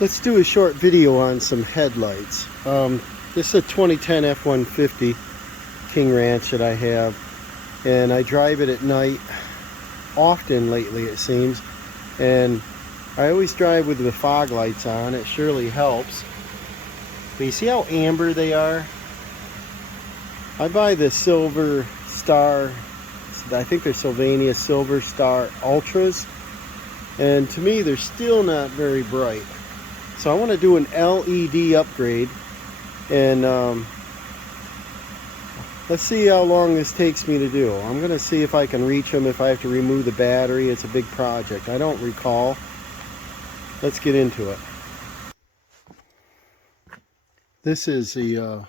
Let's do a short video on some headlights. This is a 2010 F-150 King Ranch that I have, and I drive it at night often lately, it seems, and I always drive with the fog lights on. It surely helps. But you see how amber they are? I buy the Silver Star, I think they're Sylvania Silver Star Ultras, and to me they're still not very bright. So I want to do an LED upgrade, and let's see how long this takes me to do. I'm going to see if I can reach them, if I have to remove the battery. It's a big project. I don't recall. Let's get into it. This is the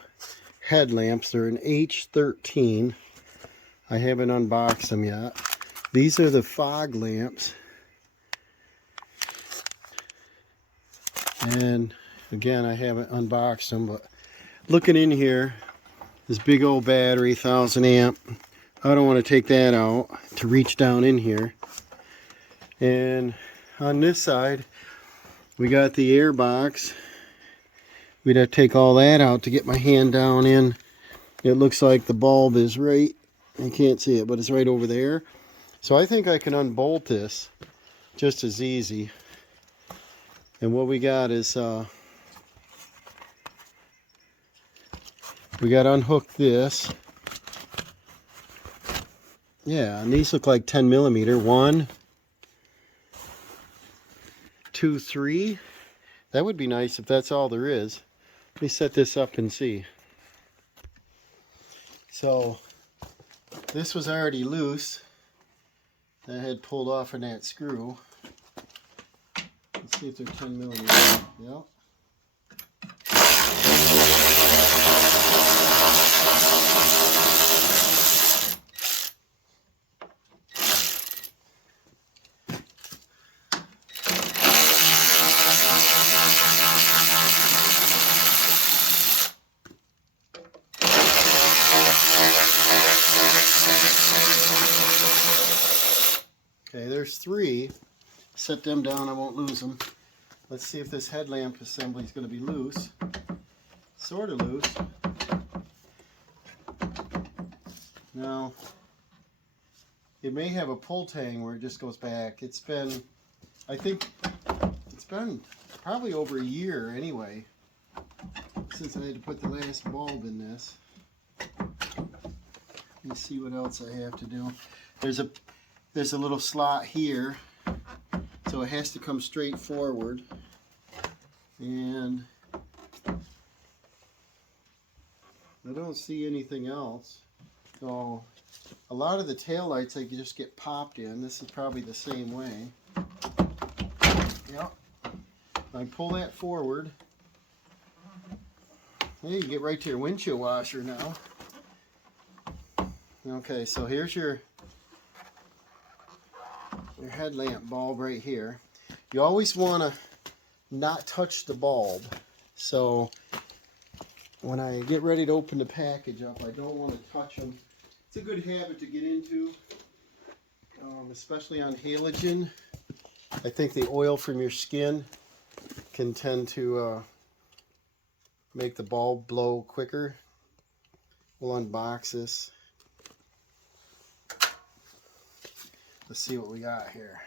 headlamps. They're an H13. I haven't unboxed them yet. These are the fog lamps. And again, I haven't unboxed them, but looking in here, this big old battery, 1000 amp. I don't want to take that out to reach down in here. And on this side, we got the air box. We'd have to take all that out to get my hand down in. It looks like the bulb is right, I can't see it, but it's right over there. So I think I can unbolt this just as easy. And what we got is, we got to unhook this. Yeah, and these look like 10 millimeter. 1, 2, 3. That would be nice if that's all there is. Let me set this up and see. So, this was already loose. I had pulled off on that screw. Let's see if they're 10 millimeter. Yep. Okay, there's 3. Set them down, I won't lose them. Let's see if this headlamp assembly is going to be loose. Sort of loose. Now, it may have a pull tang where it just goes back. It's been, I think, it's been probably over a year anyway, since I had to put the last bulb in this. Let me see what else I have to do. There's a little slot here, so it has to come straight forward. And I don't see anything else. So a lot of the tail lights I can just get popped in. This is probably the same way. Yep. I pull that forward. Yeah, you get right to your windshield washer now. Okay, so here's your headlamp bulb right here. You always want to not touch the bulb. So when I get ready to open the package up, I don't want to touch them. It's a good habit to get into, especially on halogen. I think the oil from your skin can tend to make the bulb blow quicker. We'll unbox this. Let's see what we got here.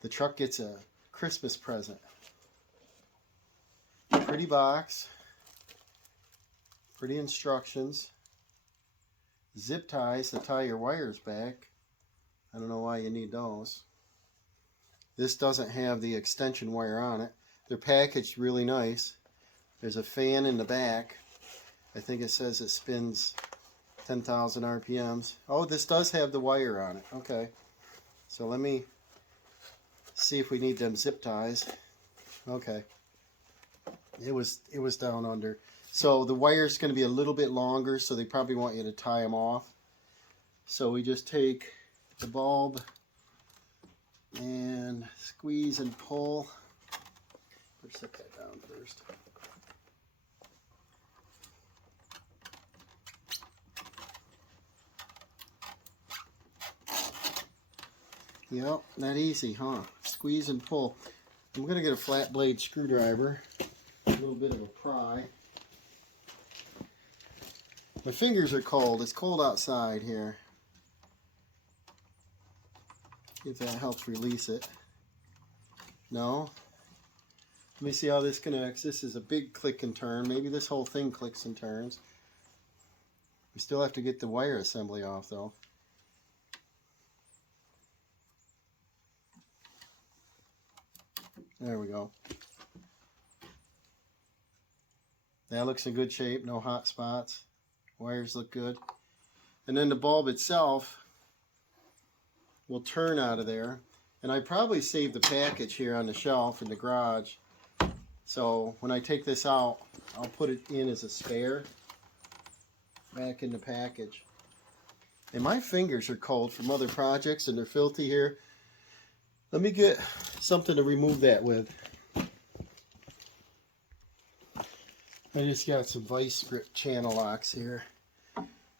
The truck gets a Christmas present. Pretty box. Pretty instructions. Zip ties to tie your wires back. I don't know why you need those. This doesn't have the extension wire on it. They're packaged really nice. There's a fan in the back. I think it says it spins 10,000 RPMs. Oh, this does have the wire on it. Okay. So let me see if we need them zip ties. Okay. It was down under. So the wire is going to be a little bit longer, so they probably want you to tie them off. So we just take the bulb and squeeze and pull. Let's set that down first. Yep, that easy, huh? Squeeze and pull. I'm going to get a flat blade screwdriver, a little bit of a pry. My fingers are cold. It's cold outside here. If that helps release it. No? Let me see how this connects. This is a big click and turn. Maybe this whole thing clicks and turns. We still have to get the wire assembly off though. There we go. That looks in good shape. No hot spots. Wires look good. And then the bulb itself will turn out of there. And I probably saved the package here on the shelf in the garage. So when I take this out, I'll put it in as a spare back in the package. And my fingers are cold from other projects and they're filthy here. Let me get something to remove that with. I just got some vice grip channel locks here.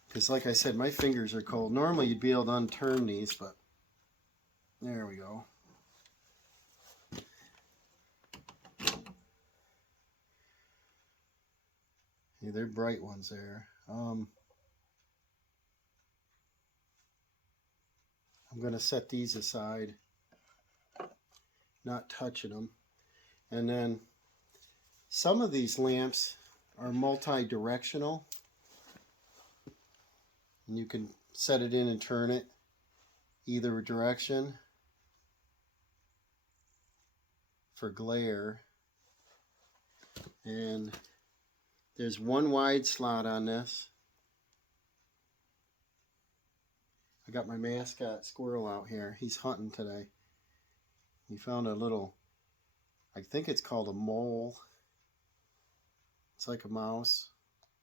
Because like I said, my fingers are cold. Normally you'd be able to unturn these, but there we go. Yeah, they're bright ones there. I'm going to set these aside, not touching them. And then some of these lamps are multi-directional. And you can set it in and turn it either direction for glare. And there's one wide slot on this. I got my mascot squirrel out here. He's hunting today. He found a little, I think it's called a mole. It's like a mouse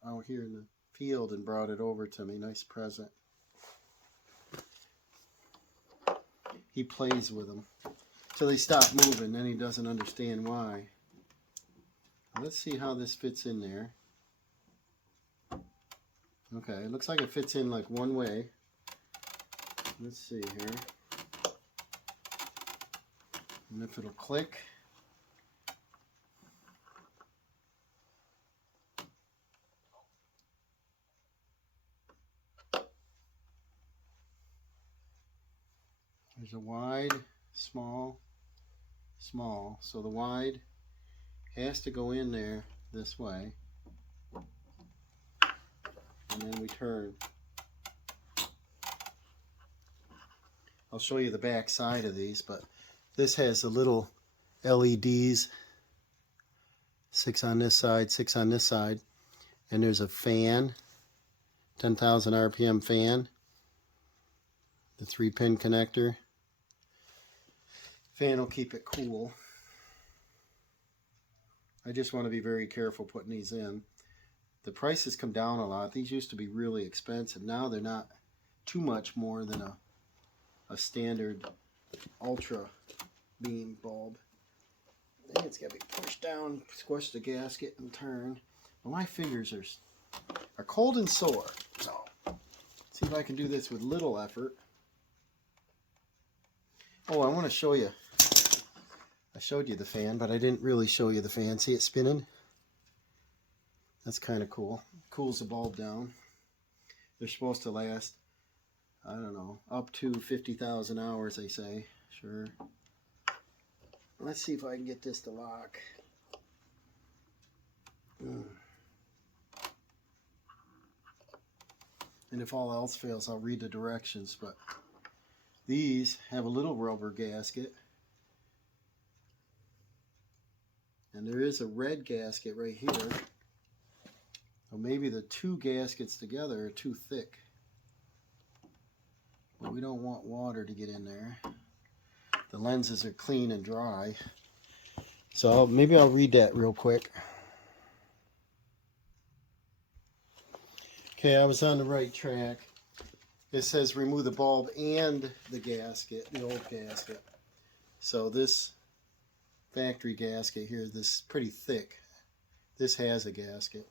out here in the field and brought it over to me. Nice present. He plays with them till they stop moving, then he doesn't understand why. Let's see how this fits in there. Okay, it looks like it fits in like one way. Let's see here. And if it'll click. There's a wide, small, small. So the wide has to go in there this way. And then we turn. I'll show you the back side of these, but this has the little LEDs, 6 on this side, 6 on this side, and there's a fan, 10,000 RPM fan, the 3-pin connector. Fan will keep it cool. I just want to be very careful putting these in. The prices come down a lot. These used to be really expensive. Now they're not too much more than a standard ultra beam bulb. I think it's got to be pushed down, squish the gasket, and turn. Well, my fingers are cold and sore. So, see if I can do this with little effort. Oh, I want to show you. I showed you the fan, but I didn't really show you the fan. See it spinning? That's kind of cool. Cools the bulb down. They're supposed to last, I don't know, up to 50,000 hours, they say. Sure. Let's see if I can get this to lock. And if all else fails, I'll read the directions. But these have a little rubber gasket. And there is a red gasket right here. Well, maybe the two gaskets together are too thick. But we don't want water to get in there. The lenses are clean and dry. So maybe I'll read that real quick. Okay, I was on the right track. It says remove the bulb and the gasket, the old gasket. So this factory gasket here, this is pretty thick. This has a gasket.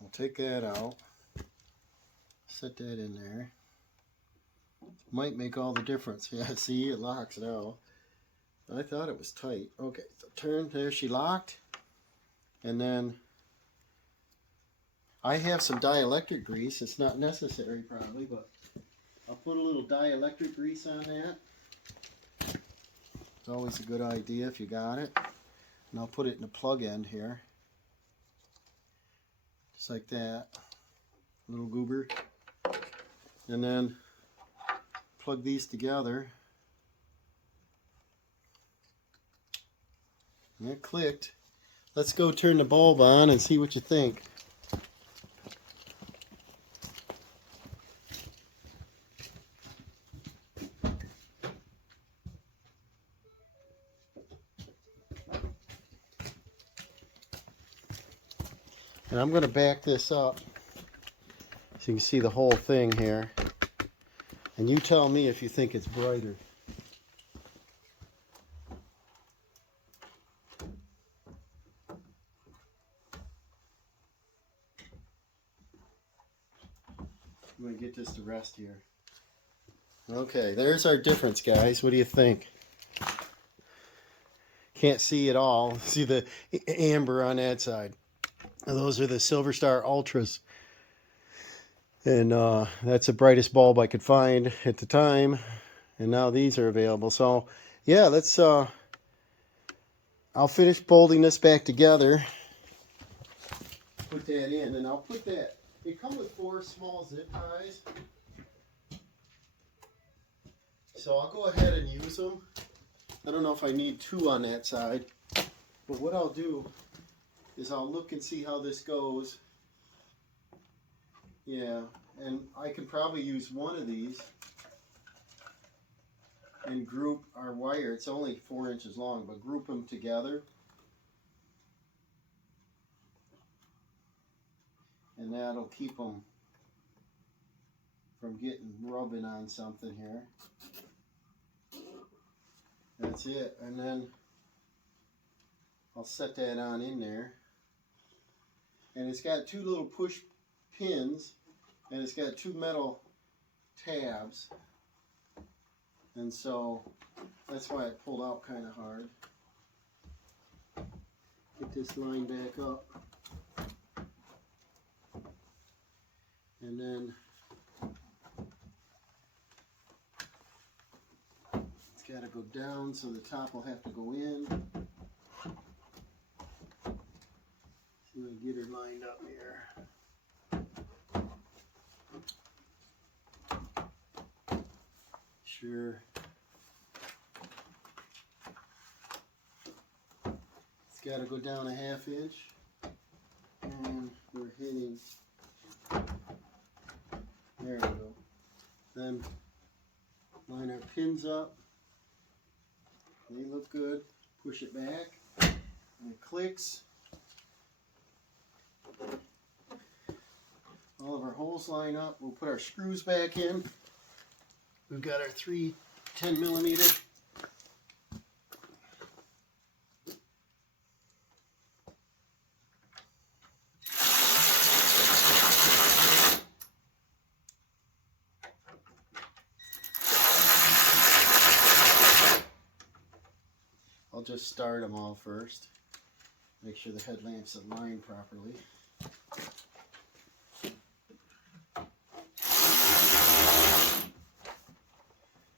I'll take that out. Set that in there. Might make all the difference. Yeah, see, it locks now. I thought it was tight. Okay, so turn. There, she locked. And then I have some dielectric grease. It's not necessary probably, but I'll put a little dielectric grease on that. It's always a good idea if you got it. And I'll put it in the plug end here. Just like that. Little goober. And then plug these together. And it clicked. Let's go turn the bulb on and see what you think. And I'm going to back this up so you can see the whole thing here. And you tell me if you think it's brighter. I'm going to get this to rest here. Okay, there's our difference, guys. What do you think? Can't see it all. See the amber on that side. Those are the Silver Star Ultras. And that's the brightest bulb I could find at the time. And now these are available. So, yeah, let's... I'll finish bolting this back together. Put that in. And I'll put that... It comes with 4 small zip ties. So I'll go ahead and use them. I don't know if I need 2 on that side. But what I'll do is I'll look and see how this goes. Yeah, and I can probably use one of these and group our wire. It's only 4 inches long, but group them together. And that'll keep them from getting rubbing on something here. That's it. And then I'll set that on in there. And it's got 2 little push pins, and it's got 2 metal tabs. And so that's why it pulled out kind of hard. Get this line back up. And then it's got to go down, so the top will have to go in. I'm going to get her lined up here. Sure. It's got to go down a 1/2 inch. And we're hitting. There we go. Then line our pins up. They look good. Push it back. And it clicks. All of our holes line up. We'll put our screws back in. We've got our 3 10mm. I'll just start them all first. Make sure the headlamps align properly.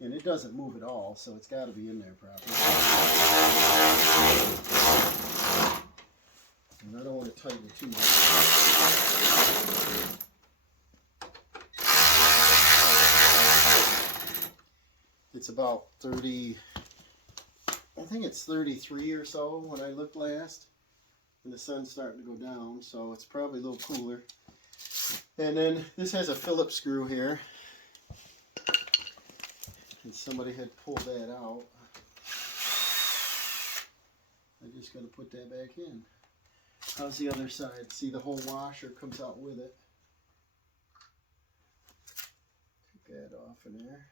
And it doesn't move at all, so it's got to be in there properly. And I don't want to tighten it too much. It's about 30, I think it's 33 or so when I looked last. And the sun's starting to go down, so it's probably a little cooler. And then this has a Phillips screw here. And somebody had pulled that out. I just got to put that back in. How's the other side? See, the whole washer comes out with it. Take that off in there.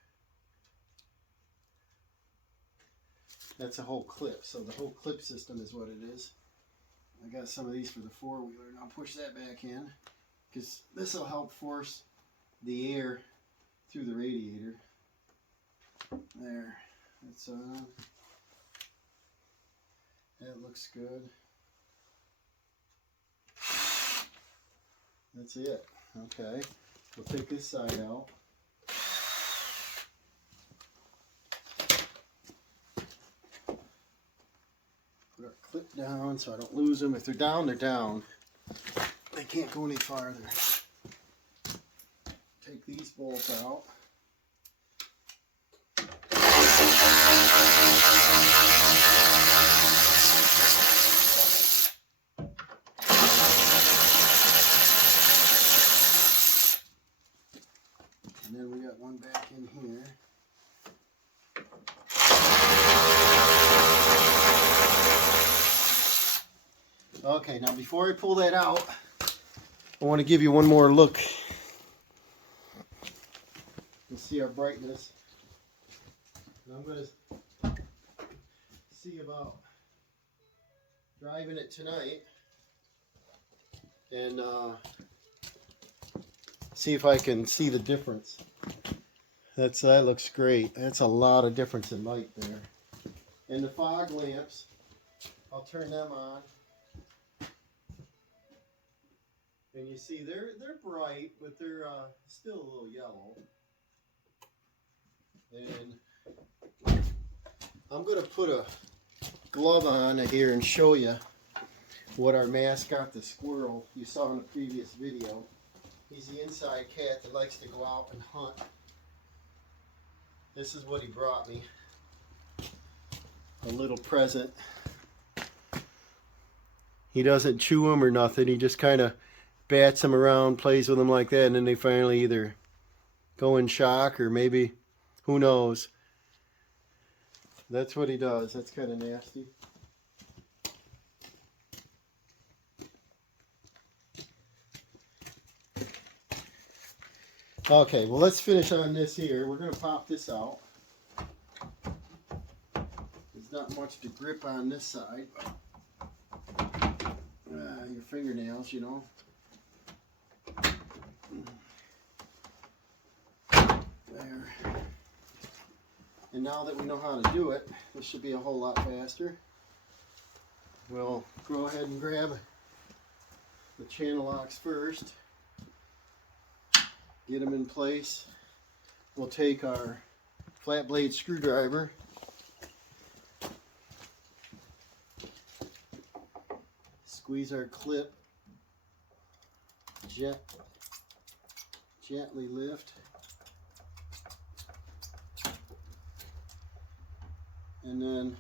That's a whole clip, so the whole clip system is what it is. I got some of these for the 4-wheeler, and I'll push that back in because this will help force the air through the radiator. There, it's on. That looks good. That's it. Okay. We'll take this side out. Put our clip down so I don't lose them. If they're down, they're down. They can't go any farther. Take these bolts out. And then we got one back in here. Okay, now before I pull that out, I want to give you one more look. You'll see our brightness. And I'm going to see about driving it tonight and see if I can see the difference. That looks great. That's a lot of difference in light there. And the fog lamps, I'll turn them on. And you see they're bright, but they're still a little yellow. And I'm going to put a glove on here and show you what our mascot, the squirrel, you saw in the previous video. He's the inside cat that likes to go out and hunt. This is what he brought me. A little present. He doesn't chew them or nothing. He just kind of bats them around, plays with them like that, and then they finally either go in shock or maybe, who knows. That's what he does. That's kind of nasty. Okay, well, let's finish on this here. We're going to pop this out. There's not much to grip on this side. Your fingernails, you know. There. And now that we know how to do it, this should be a whole lot faster. We'll go ahead and grab the channel locks first. Get them in place. We'll take our flat blade screwdriver. Squeeze our clip. Gently lift. And then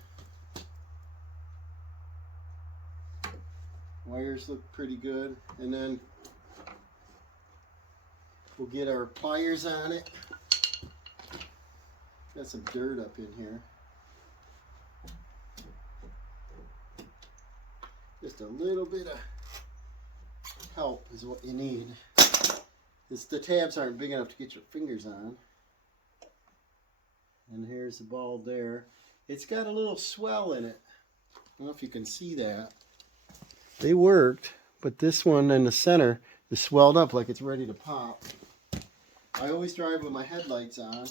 wires look pretty good. And then we'll get our pliers on it. Got some dirt up in here. Just a little bit of help is what you need. The tabs aren't big enough to get your fingers on. And here's the bulb there. It's got a little swell in it. I don't know if you can see that. They worked, but this one in the center is swelled up like it's ready to pop. I always drive with my headlights on,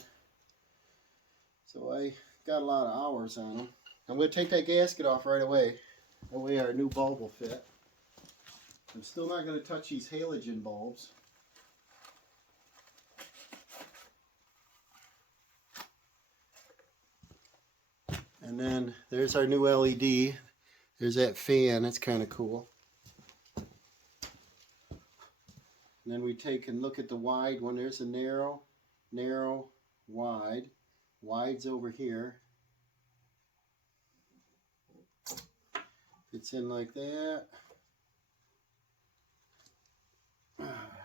so I got a lot of hours on them. I'm going to take that gasket off right away. That way our new bulb will fit. I'm still not going to touch these halogen bulbs. And then there's our new LED. There's that fan. That's kind of cool. And then we take and look at the wide one. There's a narrow, narrow, wide. Wide's over here. Fits in like that.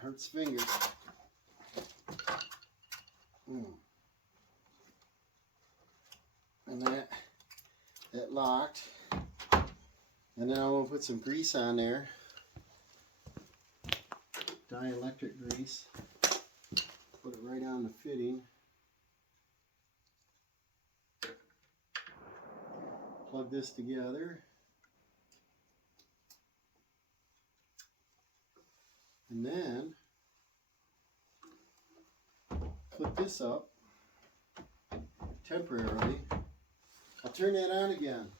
Hurts fingers. And that locked. And then I'm going to put some grease on there. Dielectric grease. Put it right on the fitting. Plug this together. And then put this up temporarily. I'll turn that on again.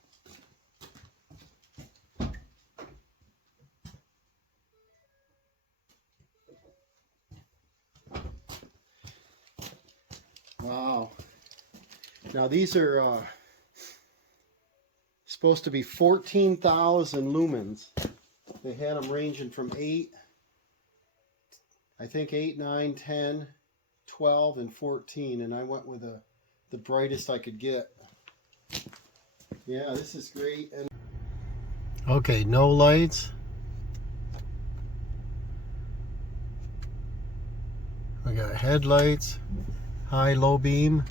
Wow. Now these are supposed to be 14,000 lumens. They had them ranging from 8, I think 8, 9, 10, 12, and 14, and I went with the brightest I could get. Yeah, this is great. And okay, no lights. We got headlights, high, low beam.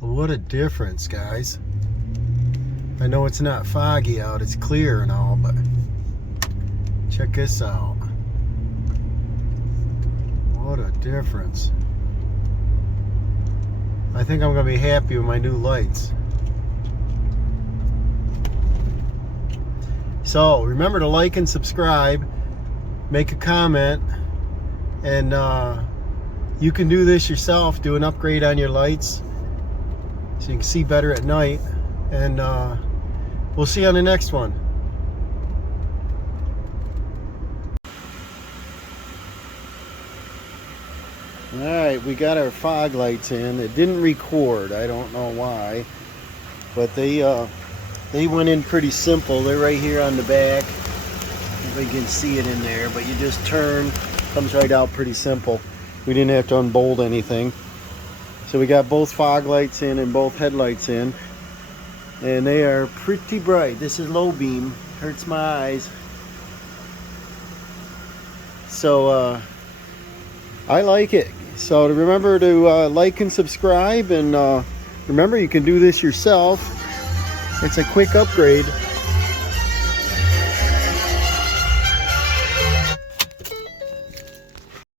What a difference, guys. I know it's not foggy out, it's clear and all, but check this out. What a difference. I think I'm going to be happy with my new lights. So remember to like and subscribe, make a comment, and you can do this yourself, do an upgrade on your lights so you can see better at night, and we'll see you on the next one. Alright, we got our fog lights in. It didn't record, I don't know why, but they went in pretty simple. They're right here on the back. You can see it in there, but you just turn, comes right out pretty simple. We didn't have to unbolt anything. So we got both fog lights in and both headlights in, and they are pretty bright. This is low beam, hurts my eyes. So I like it. So remember to like and subscribe, and remember you can do this yourself. It's a quick upgrade.